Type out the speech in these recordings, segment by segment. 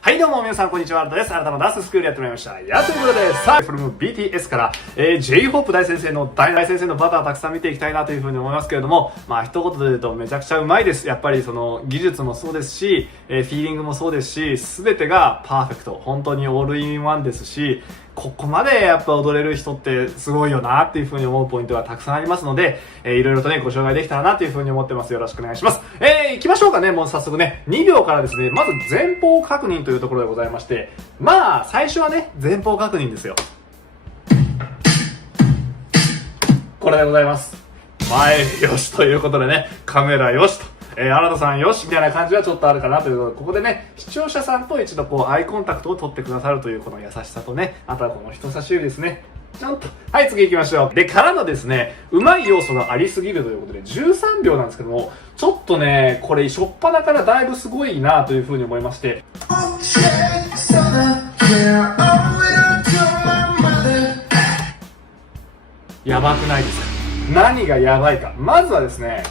はい、どうも皆さんこんにちは、アルトです。新たなダンススクールやってまいりました。ということで、さあ、from BTS から、J-POP 大先生のバターたくさん見ていきたいなというふうに思いますけれども、一言で言うとめちゃくちゃうまいです。やっぱりその技術もそうですし、フィーリングもそうですし、すべてがパーフェクト。本当にオールインワンですし、ここまでやっぱ踊れる人ってすごいよなっていうふうに思うポイントがたくさんありますので、いろいろとね、ご紹介できたらなというふうに思ってます。よろしくお願いします。行きましょうかね。もう早速ね、2秒からですね、まず前方確認というところでございまして、最初はね、前方確認ですよ。これでございます。前よしということでね、カメラよしと。新田さんよしみたいな感じはちょっとあるかなということで、ここでね、視聴者さんと一度こうアイコンタクトを取ってくださるというこの優しさとね、あとはこの人差し指ですね。ちゃんと。はい、次行きましょう。で、からのですね、うまい要素がありすぎるということで、13秒なんですけども、ちょっとね、これ、しょっぱなからだいぶすごいなというふうに思いまして、やばくないですか？何がやばいか。まずはですね、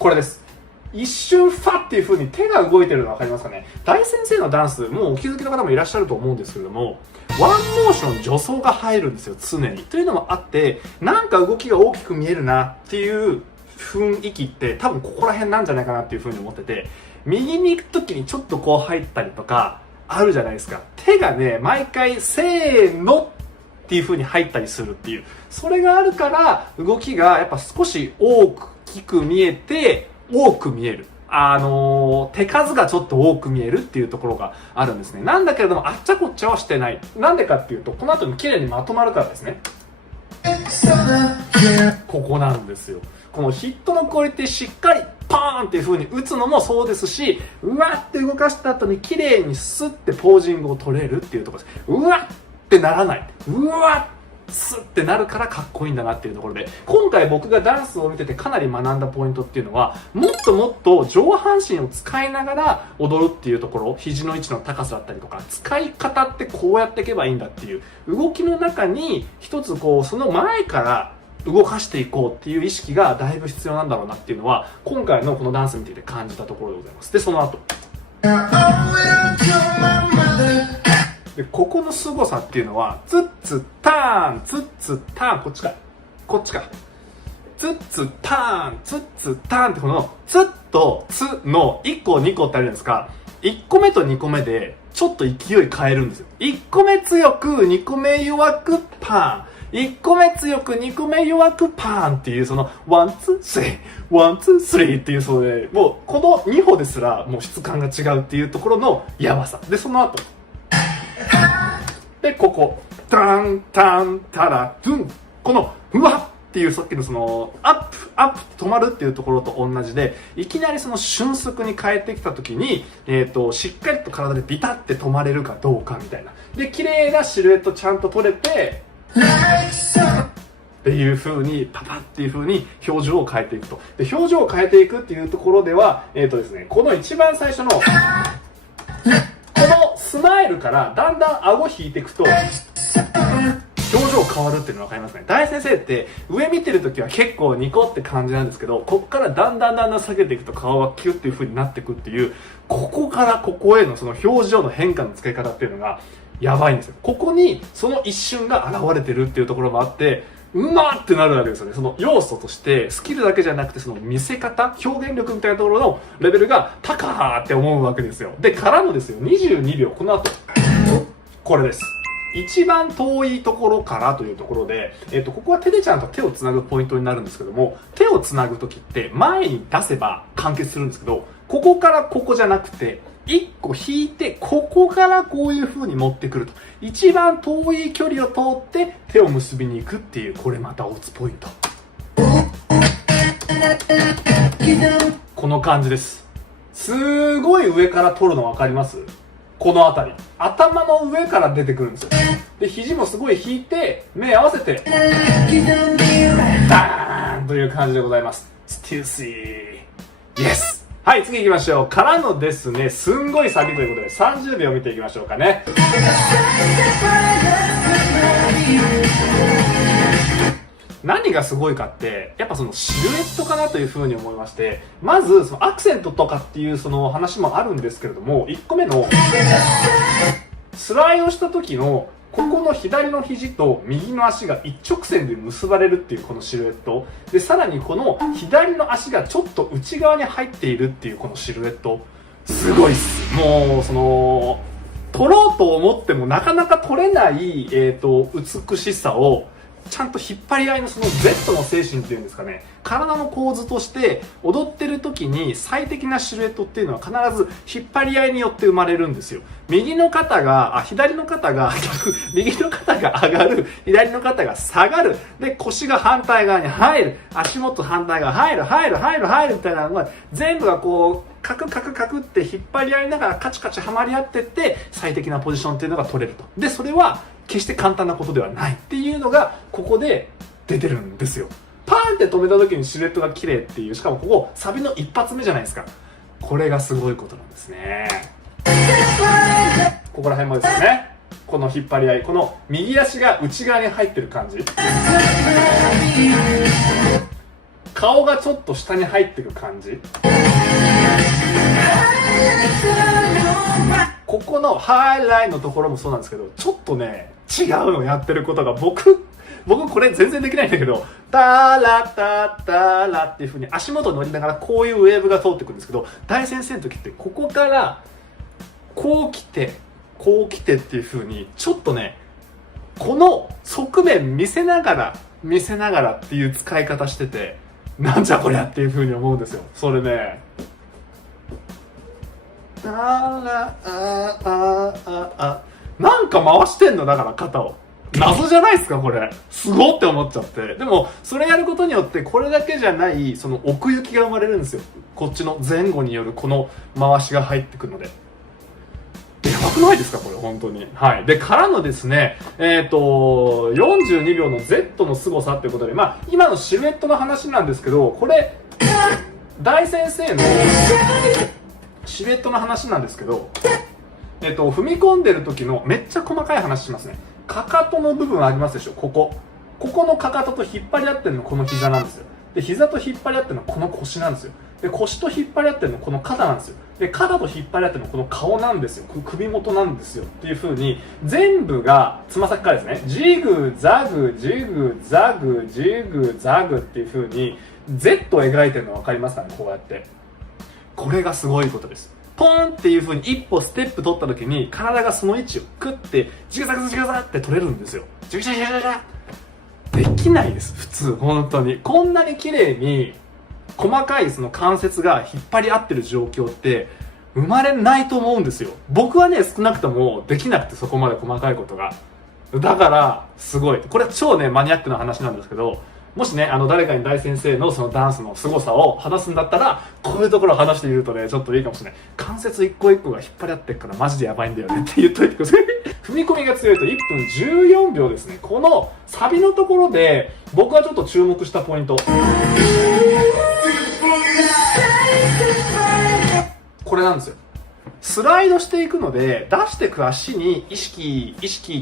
これです。一瞬ファっていう風に手が動いてるの分かりますかね。大先生のダンス、もうお気づきの方もいらっしゃると思うんですけれども、ワンモーション助走が入るんですよ、常に。というのもあって、なんか動きが大きく見えるなっていう雰囲気って多分ここら辺なんじゃないかなっていう風に思ってて、右に行く時にちょっとこう入ったりとか、あるじゃないですか。手がね、毎回せーのっていう風に入ったりするっていう。それがあるから動きがやっぱ少し大きく見えて、多く見える。手数がちょっと多く見えるっていうところがあるんですね。なんだけれども、あっちゃこっちゃはしてない。なんでかっていうと、この後に綺麗にまとまるからですね。ここなんですよ。このヒットのクオリティしっかりパーンっていう風に打つのもそうですし、うわって動かした後に綺麗にスッてポージングを取れるっていうところです。うわってならない。うわスッってなるからかっこいいんだなっていうところで、今回僕がダンスを見ててかなり学んだポイントっていうのは、もっともっと上半身を使いながら踊るっていうところ、肘の位置の高さだったりとか、使い方ってこうやっていけばいいんだっていう動きの中に一つこうその前から動かしていこうっていう意識がだいぶ必要なんだろうなっていうのは、今回のこのダンス見ていて感じたところでございます。で、その後で、ここの凄さっていうのは、ツッツターン、ツッツターン、こっちか。ツッツターン、ツッツターンってこの、ツッとツの1個2個ってあるじゃないですか。1個目と2個目で、ちょっと勢い変えるんですよ。1個目強く、2個目弱く、パーン。1個目強く、2個目弱く、パーンっていう、その、ワン、ツー、スリー、ワン、ツー、スリーっていう、それ、もう、この2歩ですら、もう質感が違うっていうところのやばさ。で、その後。で、ここ。タン、タン、タラ、ドゥン。この、うわっていうさっきのその、アップ止まるっていうところと同じで、いきなりその瞬足に変えてきた時に、しっかりと体でビタって止まれるかどうかみたいな。で、綺麗なシルエットちゃんと取れて、っていう風に、パパっていう風に表情を変えていくと。で、表情を変えていくっていうところでは、ですね、この一番最初の、スマイルからだんだん顎引いていくと表情変わるっていうの分かりますね。大先生って上見てる時は結構ニコって感じなんですけど、こっからだんだん下げていくと顔がキュッっていう風になっていくっていう、ここからここへのその表情の変化のつけ方っていうのがやばいんですよ。ここにその一瞬が現れてるっていうところもあって、うまーってなるわけですよね。その要素としてスキルだけじゃなくてその見せ方、表現力みたいなところのレベルが高ーって思うわけですよ。で、からのですよ、22秒、この後、これです。一番遠いところからというところで、ここは手でちゃんと手をつなぐポイントになるんですけども、手をつなぐときって前に出せば完結するんですけど、ここからここじゃなくて、一個引いて、ここからこういう風に持ってくると。一番遠い距離を通って手を結びに行くっていう、これまたオツポイント。この感じです。すごい上から取るの分かります？この辺り。頭の上から出てくるんですよ。で、肘もすごい引いて、目合わせて、バーンという感じでございます。ステューシー。イエス。はい、次行きましょう。からのですね、すんごいサビということで30秒見ていきましょうかね。何がすごいかって、やっぱそのシルエットかなというふうに思いまして、まずそのアクセントとかっていうその話もあるんですけれども、1個目のスライドした時のここの左の肘と右の足が一直線で結ばれるっていうこのシルエットで、さらにこの左の足がちょっと内側に入っているっていうこのシルエット、すごいっす。もうその取ろうと思ってもなかなか取れない、美しさをちゃんと引っ張り合いのその Z の精神っていうんですかね、体の構図として踊ってる時に最適なシルエットっていうのは必ず引っ張り合いによって生まれるんですよ。左の肩が右の肩が上がる、左の肩が下がる、で腰が反対側に入る、足元反対側入るみたいなのが全部がこうカクって引っ張り合いながらカチカチはまり合ってって最適なポジションっていうのが取れると。でそれは決して簡単なことではないっていうのがここで出てるんですよ。パーンって止めた時にシルエットが綺麗っていう、しかもここサビの一発目じゃないですか。これがすごいことなんですね。ここら辺もですよね、この引っ張り合い、この右足が内側に入ってる感じ、顔がちょっと下に入ってる感じ、ここのハイラインのところもそうなんですけど、ちょっとね違うのやってることが、僕これ全然できないんだけど、タラタタラっていう風に足元乗りながらこういうウェーブが通ってくるんですけど、大先生の時ってここからこう来てっていう風にちょっとね、この側面見せながらっていう使い方してて、なんじゃこりゃっていう風に思うんですよ。それね、なんか回してんの、だから肩を。謎じゃないですかこれ。すごって思っちゃって。でもそれやることによってこれだけじゃないその奥行きが生まれるんですよ。こっちの前後によるこの回しが入ってくるので。やばくないですかこれ本当に。はい。でからのですね、42秒の Z の凄さっていうことで、まあ今のシルエットの話なんですけど、これ大先生のシルエットの話なんですけど、踏み込んでる時のめっちゃ細かい話しますね。かかとの部分ありますでしょ、ここのかかとと引っ張り合ってるのこの膝なんですよ。で膝と引っ張り合ってるのこの腰なんですよ。で腰と引っ張り合ってるのこの肩なんですよ。で肩と引っ張り合ってるのこの顔なんですよ、首元なんですよっていう風に全部がつま先からですね、ジグザグっていう風に Z を描いてるの分かりますかね。こうやって、これがすごいことです。ポーンっていう風に一歩ステップ取った時に体がその位置をクッてジグザグって取れるんですよ。ジグジャジャジャジャできないです普通。本当にこんなに綺麗に細かいその関節が引っ張り合ってる状況って生まれないと思うんですよ。僕はね少なくともできなくて、そこまで細かいことが。だからすごい、これは超ねマニアックな話なんですけど、もしね誰かに大先生のそのダンスの凄さを話すんだったら、こういうところを話してみるとねちょっといいかもしれない。関節一個一個が引っ張り合ってるからマジでやばいんだよねって言っといてください踏み込みが強いと1分14秒ですね。このサビのところで僕はちょっと注目したポイント、これなんですよ。スライドしていくので、出していく足に意識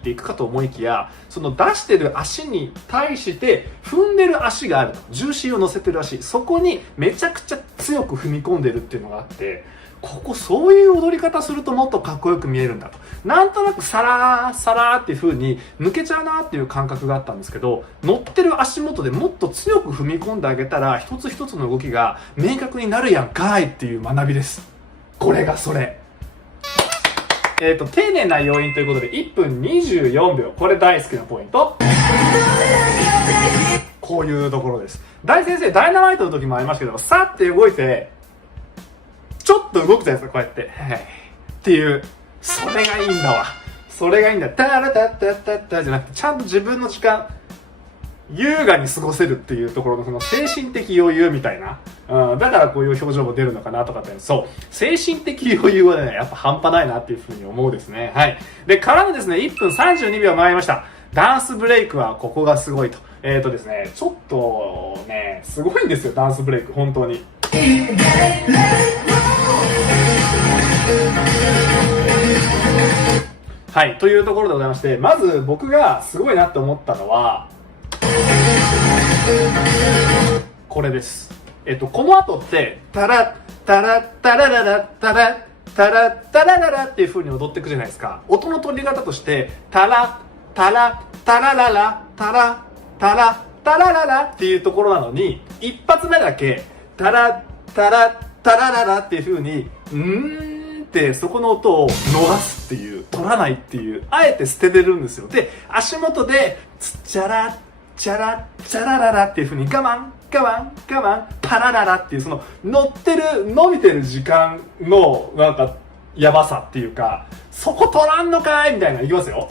っていくかと思いきや、その出してる足に対して踏んでる足があると、重心を乗せてる足、そこにめちゃくちゃ強く踏み込んでるっていうのがあって、ここそういう踊り方するともっとかっこよく見えるんだと、なんとなくサラーっていう風に抜けちゃうなっていう感覚があったんですけど、乗ってる足元でもっと強く踏み込んであげたら一つ一つの動きが明確になるやんかいっていう学びです。これがそれ。丁寧な要因ということで1分24秒、これ大好きなポイント、こういうところです。大先生ダイナマイトの時もありましたけど、さって動いてちょっと動くじゃないですか、こうやって、はい、っていう、それがいいんだわ。それがいいんだ。タラタッタッタッタじゃなくて、ちゃんと自分の時間優雅に過ごせるっていうところのその精神的余裕みたいな、だからこういう表情も出るのかなとかって、そう精神的余裕はねやっぱ半端ないなっていうふうに思うですね。はい。でからのですね1分32秒参りました。ダンスブレイクはここがすごいと。ですね、ちょっとねすごいんですよ、ダンスブレイク本当に。はい、というところでございまして、まず僕がすごいなって思ったのはこれです。この後って、タラッタラッタラララッタラッタラッタラララっていう風に踊っていくじゃないですか。音の取り方として、タラタラタラララタラタラタラララっていうところなのに、一発目だけタラタラタラララっていう風にってそこの音を逃すっていう、取らないっていう、あえて捨ててるんですよ。で、足元でツッチャラチャラチャラララっていう風に我慢我慢パラララっていう、その伸びてる時間のなんかやばさっていうか、そこ取らんのかいみたいな。いきますよ。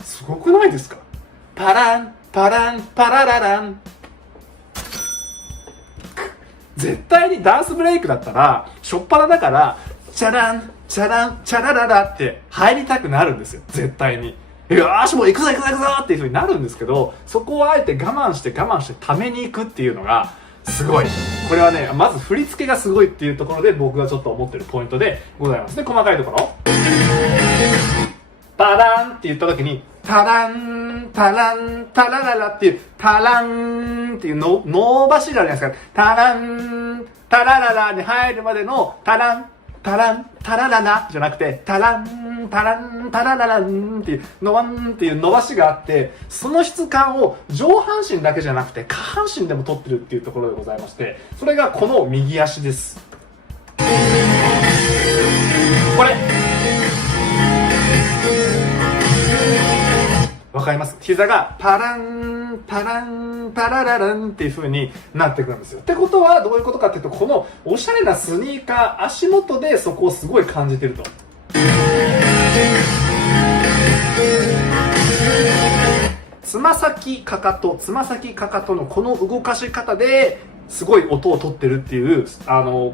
すごくないですか？パランパランパラララン。絶対にダンスブレイクだったらしょっぱなだからチャランチャランチャラララって入りたくなるんですよ、絶対に。よーしもう行くぞっていう風になるんですけど、そこをあえて我慢してために行くっていうのがすごい。これはね、まず振り付けがすごいっていうところで僕がちょっと思ってるポイントでございます。で、細かいところ、タランって言った時にタランタランタラララっていうタランっていうの伸ばしがあるじゃないですか。タランタラララに入るまでのタランタランタラララじゃなくてタランタランタララランっていうのワンっていう伸ばしがあって、その質感を上半身だけじゃなくて下半身でも取ってるっていうところでございまして、それがこの右足です。これわかります？膝がパランパランパララランっていう風になってくるんですよ。ってことはどういうことかっていうと、このおしゃれなスニーカー、足元でそこをすごい感じてると。つま先かかとのこの動かし方ですごい音を取ってるっていう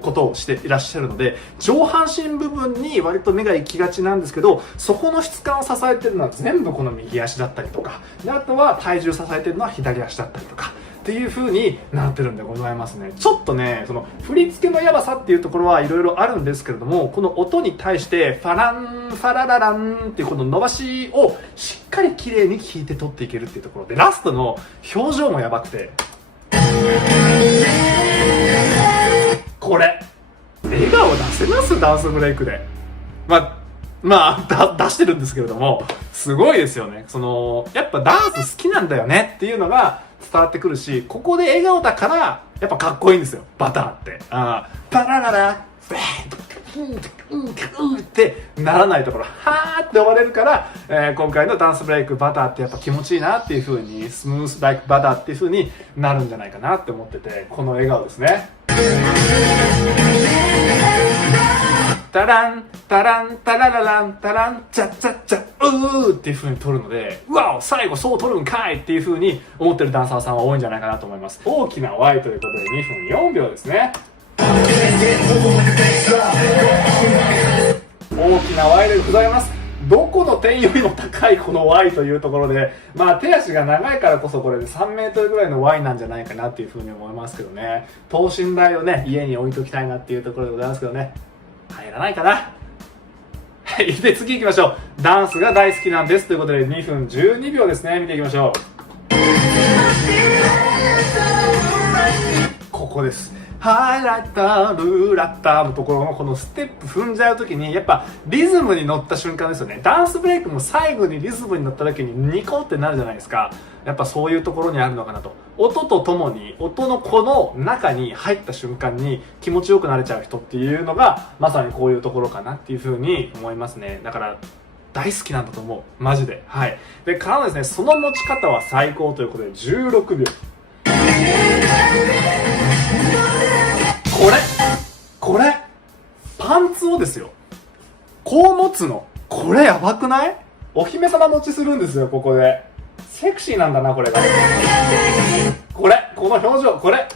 ことをしていらっしゃるので、上半身部分に割と目が行きがちなんですけど、そこの質感を支えてるのは全部この右足だったりとかで、あとは体重支えてるのは左足だったりとかっていう風になってるんでございますね。ちょっとね、その振り付けのやばさっていうところはいろいろあるんですけれども、この音に対してファランファララランっていうこの伸ばしをしっかり綺麗に弾いて取っていけるっていうところで、ラストの表情もやばくて、これ笑顔出せます？ダンスブレイクで出してるんですけれども、すごいですよね。やっぱダンス好きなんだよねっていうのが伝わってくるし、ここで笑顔だからやっぱかっこいいんですよ、バターって。パラララってならないところ、はーって終われるから、今回のダンスブレイクバターってやっぱ気持ちいいなっていう風に、スムースライクバターっていう風になるんじゃないかなって思ってて、この笑顔ですね。タランタランタララランタランチャッチャッチャッっていう風に撮るので、うわ最後そう撮るんかいっていう風に思ってるダンサーさんは多いんじゃないかなと思います。大きな Y ということで2分4秒ですね。大きな Y でございます。どこの点よりも高いこの Y というところで、手足が長いからこそこれで3メートルぐらいの Y なんじゃないかなっていうふうに思いますけどね。等身大をね、家に置いときたいなっていうところでございますけどね。入らないかな。はい。で、次行きましょう。ダンスが大好きなんですということで2分12秒ですね。見ていきましょう。ここです。ハイラッタールーラッターのところのこのステップ踏んじゃうときに、やっぱリズムに乗った瞬間ですよね。ダンスブレイクも最後にリズムに乗った時にニコってなるじゃないですか。やっぱそういうところにあるのかなと。音とともに、音のこの中に入った瞬間に気持ちよくなれちゃう人っていうのが、まさにこういうところかなっていうふうに思いますね。だから大好きなんだと思う。マジで。はい。で、からのですね、その持ち方は最高ということで16秒。これパンツをですよ、こう持つの、これやばくない？お姫様持ちするんですよ、ここで。セクシーなんだな、これが。この表情、これ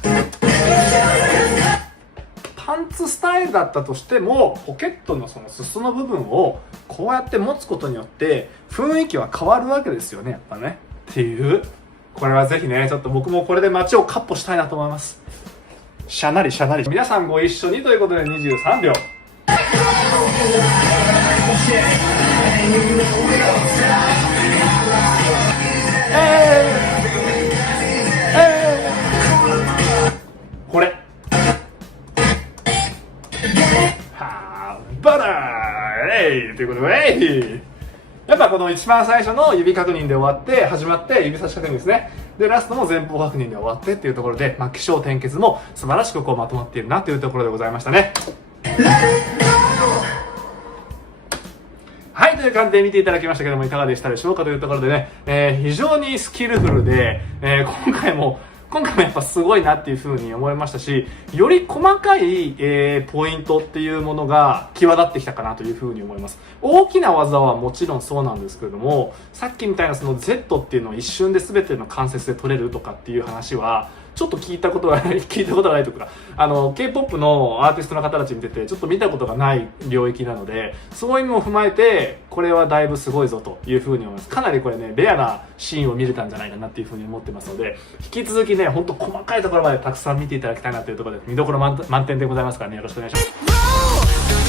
パンツスタイルだったとしても、ポケットのその裾の部分をこうやって持つことによって雰囲気は変わるわけですよね、やっぱね。っていう、これはぜひね、ちょっと僕もこれで街をカッポしたいなと思います。シャナリ皆さんご一緒にということで23秒。これはーバラーということで、やっぱこの一番最初の指確認で終わって始まって指差し確認ですね。でラストも前方確認で終わってっていうところで、起承転結も素晴らしくこうまとまっているなというところでございましたね。はい、という感じで見ていただきましたけども、いかがでしたでしょうかというところでね、非常にスキルフルで、今回もやっぱすごいなっていう風に思いましたし、より細かい、ポイントっていうものが際立ってきたかなという風に思います。大きな技はもちろんそうなんですけれども、さっきみたいなその Z っていうのを一瞬で全ての関節で取れるとかっていう話は、ちょっと聞いたことがないとか、K-POP のアーティストの方たち見てて、ちょっと見たことがない領域なので、そういうのを踏まえて、これはだいぶすごいぞというふうに思います。かなりこれね、レアなシーンを見れたんじゃないかなっていうふうに思ってますので、引き続きね、ほんと細かいところまでたくさん見ていただきたいなというところで、見どころ満点でございますからね、よろしくお願いします。